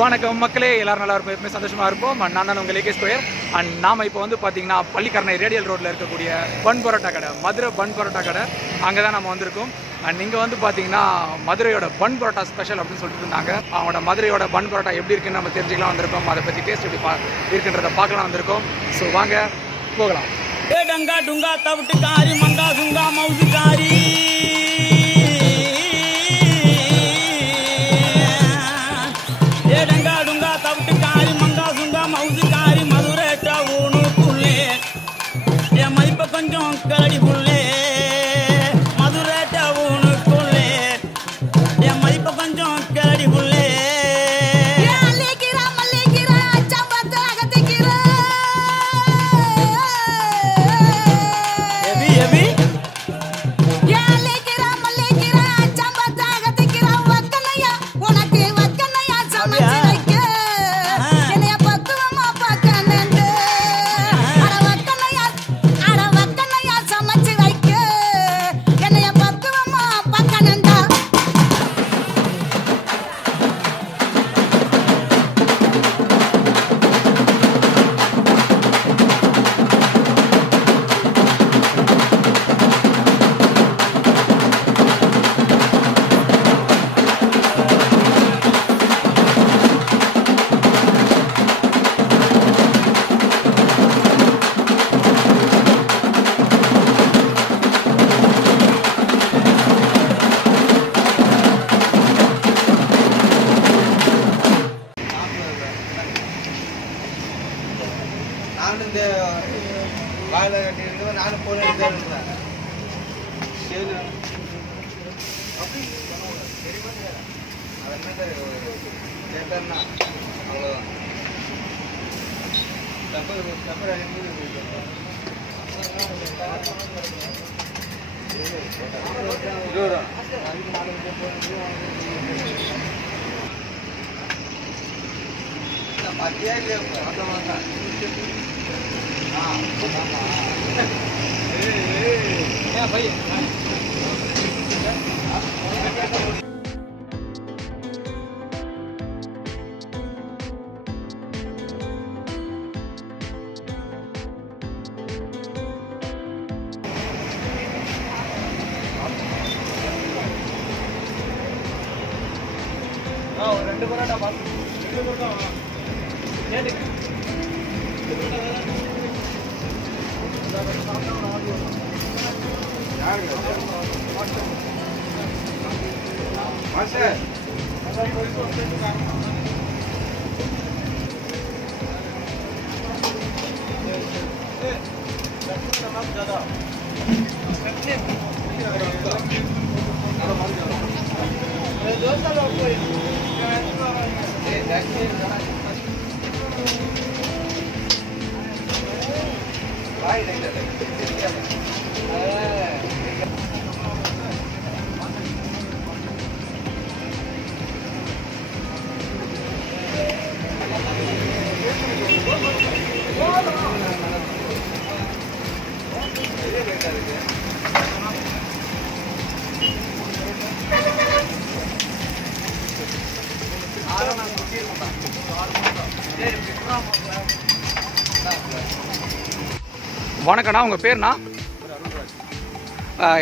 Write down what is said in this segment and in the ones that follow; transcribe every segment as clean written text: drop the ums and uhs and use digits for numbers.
வணக்கம் மக்களே, எல்லாரும் நல்லா இருப்போம், எப்பவுமே சந்தோஷமாக இருப்போம். நான் தான் உங்கள் ஏகே ஸ்கொயர். அண்ட் நாம் இப்போ வந்து பார்த்தீங்கன்னா பள்ளிக்கரணை ரேடியல் ரோட்டில் இருக்கக்கூடிய பன் பரோட்டா கடை, மதுரை பன் பரோட்டா கடை, அங்கே தான் நம்ம வந்திருக்கோம். அண்ட் இங்கே வந்து பார்த்தீங்கன்னா மதுரையோட பன் பரோட்டா ஸ்பெஷல் அப்படின்னு சொல்லிட்டு இருந்தாங்க. அவங்களோட மதுரையோட பன் பரோட்டா எப்படி இருக்குன்னு நம்ம தெரிஞ்சுக்கலாம் வந்திருக்கோம். அதை பற்றி டேஸ்ட் எப்படி இருக்குன்றதை பார்க்கலாம் வந்திருக்கோம். ஸோ வாங்க போகலாம். டங்கா டுங்கா தவிட்டுக்காரி மங்கா சுங்கா மவுசுக்காரி டங்கா டுங்கா தவிட்டுக்காரி மங்கா சுங்கா மவுசுக்காரி மதுரேட்டா ஊனுக்குள்ளே என் மதிப்பை கொஞ்சம் கரடி புள்ளே மதுரேட்டா ஊனுக்குள்ளே என் மதிப்பை கொஞ்சம் கரடி புள்ளே நானும் போன கேட்டேன்னா அவ்வளோதான் தப்பு மத்தியா இல்லையா தான் ரெண்டு பரோட்டா பார்த்து வணக்கண்ணா, உங்கள் பேர்ண்ணா?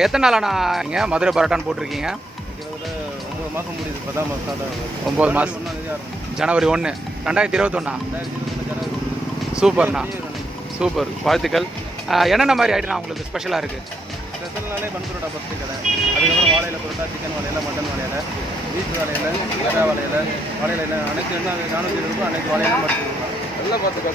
எத்தனை நாளாண்ணா இங்கே மதுரை பரோட்டான்னு போட்டிருக்கீங்க? 9 மாதம் முடியுது. 9 மாதம், ஜனவரி 1 2021. சூப்பர்ண்ணா, சூப்பர், வாழ்த்துக்கள். என்னென்ன மாதிரி ஐட்டம்னா உங்களுக்கு ஸ்பெஷலாக இருக்குது? ஸ்பெஷல்னாலே பன் பரோட்டா ஃபஸ்ட்டு கடை, அதுக்கப்புறம் வாழையில பரோட்டா, சிக்கன் வாழையில, மட்டன் வாழையில, பீஃப் வாழையில, கடா வாழையில, வாழையில அனைத்து என்ன 400 இருக்கும், அனைத்து வாழையில மட்டும் எல்லாம் பார்த்துக்கோ.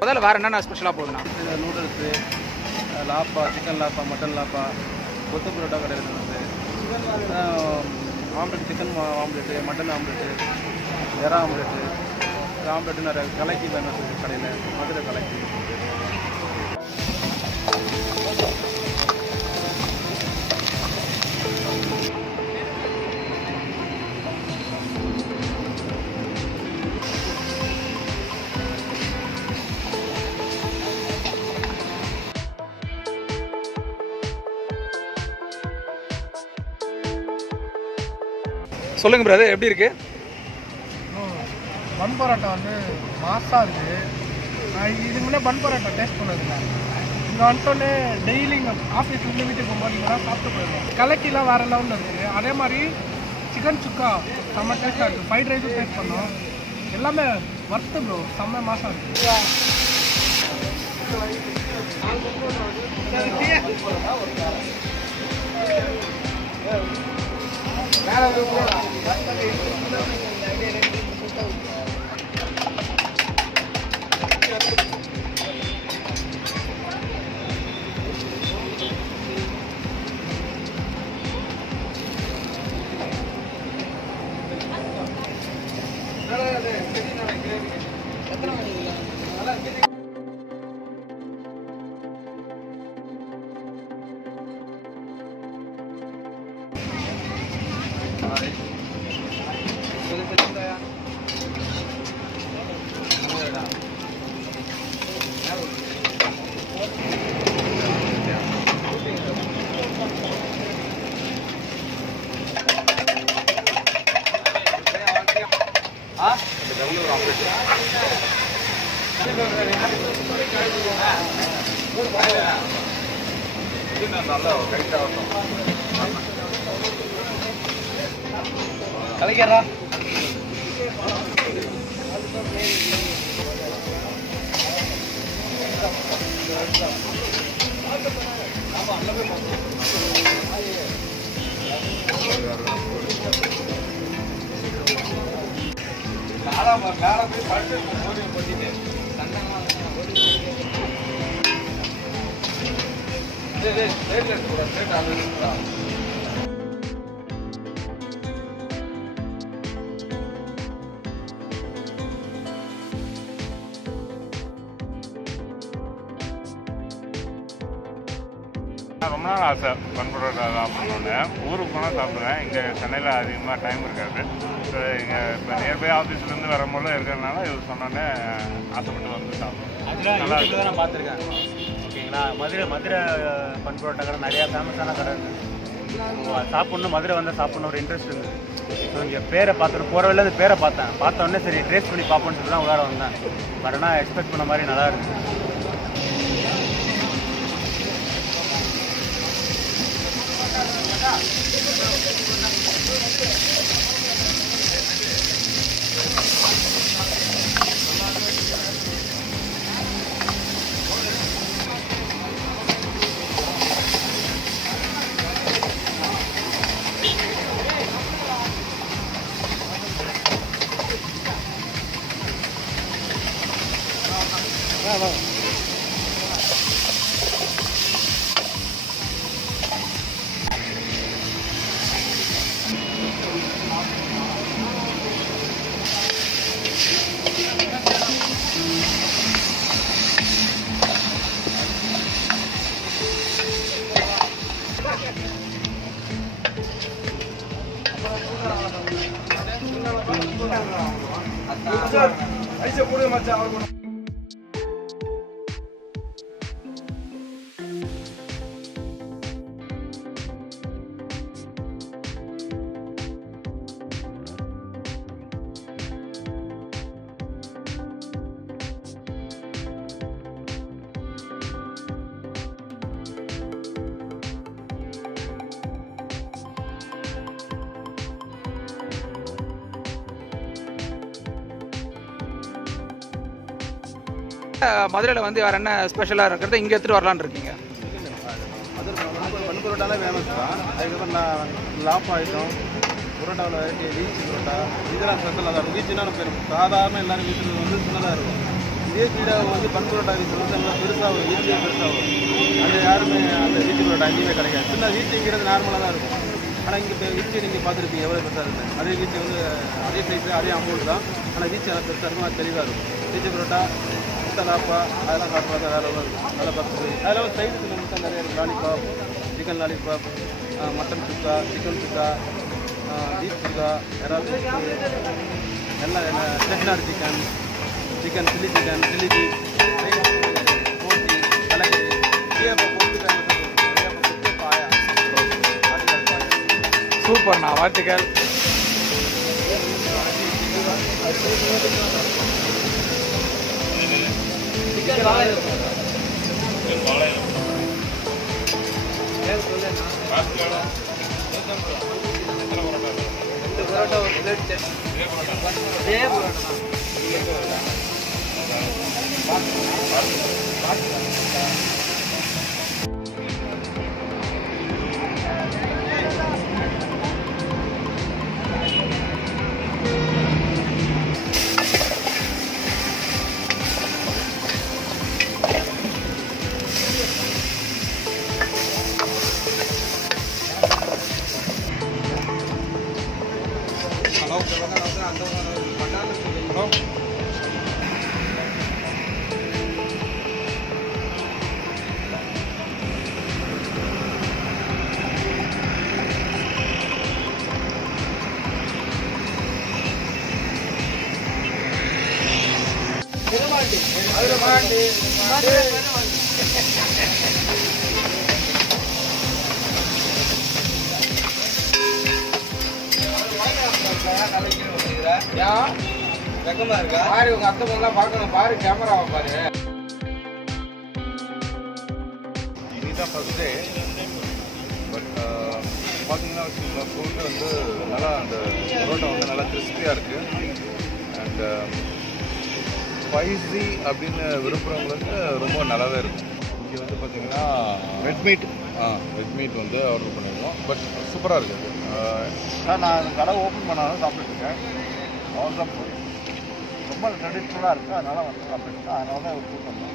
முதல்ல வேறு என்னென்ன ஸ்பெஷலாக போகுதுண்ணா? நூடுல்ஸு, லாப்பா, சிக்கன் லாப்பா, மட்டன் லாப்பா, கொத்து பரோட்டா கடையில் இருக்குது, omelette, chicken omelette, mutton omelette, எறா ஆம்லெட்டு, ஆம்லெட்டு நிறைய கலக்கி ஃபேமஸ் இருக்குது கடையில், மதுரை கலக்கி. சொல்லுங்க பிரதர், எப்படி இருக்கு? பன் பரோட்டா வந்து மாசாக இருக்குது. நான் இதுக்கு முன்னே பன் பரோட்டா டேஸ்ட் பண்ணதில்லை. இங்கே வந்துட்டோன்னே டெய்லி இங்கே ஆஃபீஸ்லேருந்து வீட்டுக்கு போகும்போது இங்கே தான் சாப்பிட்டு போயிடுவோம். கலக்கிலாம் வேறு லெவலில் இருக்குது. அதே மாதிரி சிக்கன் சுக்கா செம்ம டேஸ்ட்டாக இருக்குது. ஃப்ரைட் ரைஸும் டேஸ்ட் பண்ணோம். எல்லாமே வர்த்து ப்ரோ, செம்ம மாசாக இருக்குது. கலைக்கிறா ரொம்ப நாள் ஆசை பன் பரோட்டா சாப்பிட்ணுன்னு. ஊருக்கு போனால் சாப்பிடுவேன். இங்கே சென்னையில் அதிகமாக டைம் இருக்காது. ஸோ இங்கே இப்போ நியர்பை ஆஃபீஸ்லேருந்து வரும்போது இருக்கிறதுனால இது சொன்னோன்னே ஆசைப்பட்டு வந்து சாப்பிடுவேன். நல்லா தான் நான் பார்த்துருக்கேன். ஓகேங்களா, மதுரை பன் பரோட்டா கடை நிறையா ஃபேமஸான கடை இருக்குது. சாப்பிட்ணும், மதுரை வந்து சாப்பிட்ணும் ஒரு இன்ட்ரெஸ்ட் இருந்தது. ஸோ இங்கே பேரை பார்த்துட்டு போகிற வழியில் அந்த பேரை பார்த்த உடனே சரி டேஸ்ட் பண்ணி பார்ப்போன்னு சொல்லி தான் உள்ளார வந்தேன். பட் ஆனால் எக்ஸ்பெக்ட் பண்ண மாதிரி நல்லா இருக்குது. மதுரையில் வந்து வேறு என்ன ஸ்பெஷலாக இருக்கிறத இங்கே எடுத்துகிட்டு வரலான்னு இருக்கீங்க? பன் பரோட்டாலே ஃபேமஸ் தான். அதுக்கப்புறம் நான் லாப் ஐட்டம் புரோட்டாவில் வெரைட்டி வீச்சு புரோட்டா இதெல்லாம் ஸ்பெஷலாக தான் இருக்கும். வீச்சுன்னா நம்ம சாதாரண எல்லாரும் வீட்டில் வந்து சின்னதாக இருக்கும். இதே ஸ்பீடாக வந்து பன் பரோட்டா வீச்சு வந்து நல்லா பெருசாக வரும். வீச்சு பெருசாக வரும். அது யாருமே அந்த வீச்சு பரோட்டா எங்கேயுமே கிடைக்காது. சின்ன வீச்சுங்கிறது நார்மலாக தான் இருக்கும். ஆனால் இங்கே வீச்சு நீங்கள் பார்த்துருப்பீங்க எவ்வளோ பெருசாக இருக்குது. அதே வீச்சு வந்து அதே சைஸு அதே அமௌண்ட் தான். ஆனால் வீச்சு நல்லா பெருசாக இருக்கும். அது தெளிவாக இருக்கும். வீச்சு பரோட்டா லாப்பா அதெல்லாம் சாப்பிட்றது வேலை இருக்கும். அதெல்லாம் பார்த்து அதெல்லாம் சைடு மட்டும் நிறைய இருக்கும். லாலிபாப், சிக்கன் லாலிபாப், மட்டன் சுக்கா, சிக்கன் சுக்கா, பீஃப் சுக்கா, ஏதாவது எல்லாம் Chettinad chicken, chicken chilli beef, போட்டி, கலக்கி, இடியாப்பம் போட்டு ஃபேமஸாக பாயா, சூப்பர்ண்ணா, வாழ்த்துக்கள். வெக்கமா இருக்கா? பாரு உங்க அத்தை பொண்ணெல்லாம் பார்க்கணும். பாரு கேமராவை பாரு. இதுதான் ஃபர்ஸ்ட் டே. பட் பார்த்தீங்கன்னா ஃபுட்டு வந்து நல்லா அந்த பரோட்டா வந்து நல்லா கிறிஸ்பியாக இருக்குது. அண்ட் ஸ்பைசி அப்படின்னு விரும்புகிறவங்களுக்கு ரொம்ப நல்லாவே இருக்கும். இங்கே வந்து பார்த்தீங்கன்னா வெஜ் மீட் வந்து ஆர்டர் பண்ணியிருக்கோம். பட் சூப்பராக இருக்குது. நான் கடை ஓப்பன் பண்ணாலும் சாப்பிட்டுருக்கேன். அவ்வளோதான் ரொம்ப ட்ரெடிஷ்னலாக இருக்குது. அதனால் வந்து சாப்பிட்டுருக்கேன். அதனால தான் ஒரு கூட்டம் தான்.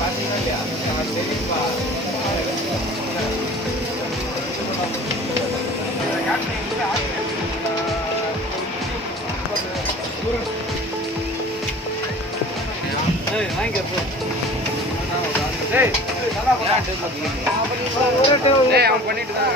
பார்த்தீங்கன்னா இல்லையா தெரியுமா? அவன் பண்ணிட்டு தான்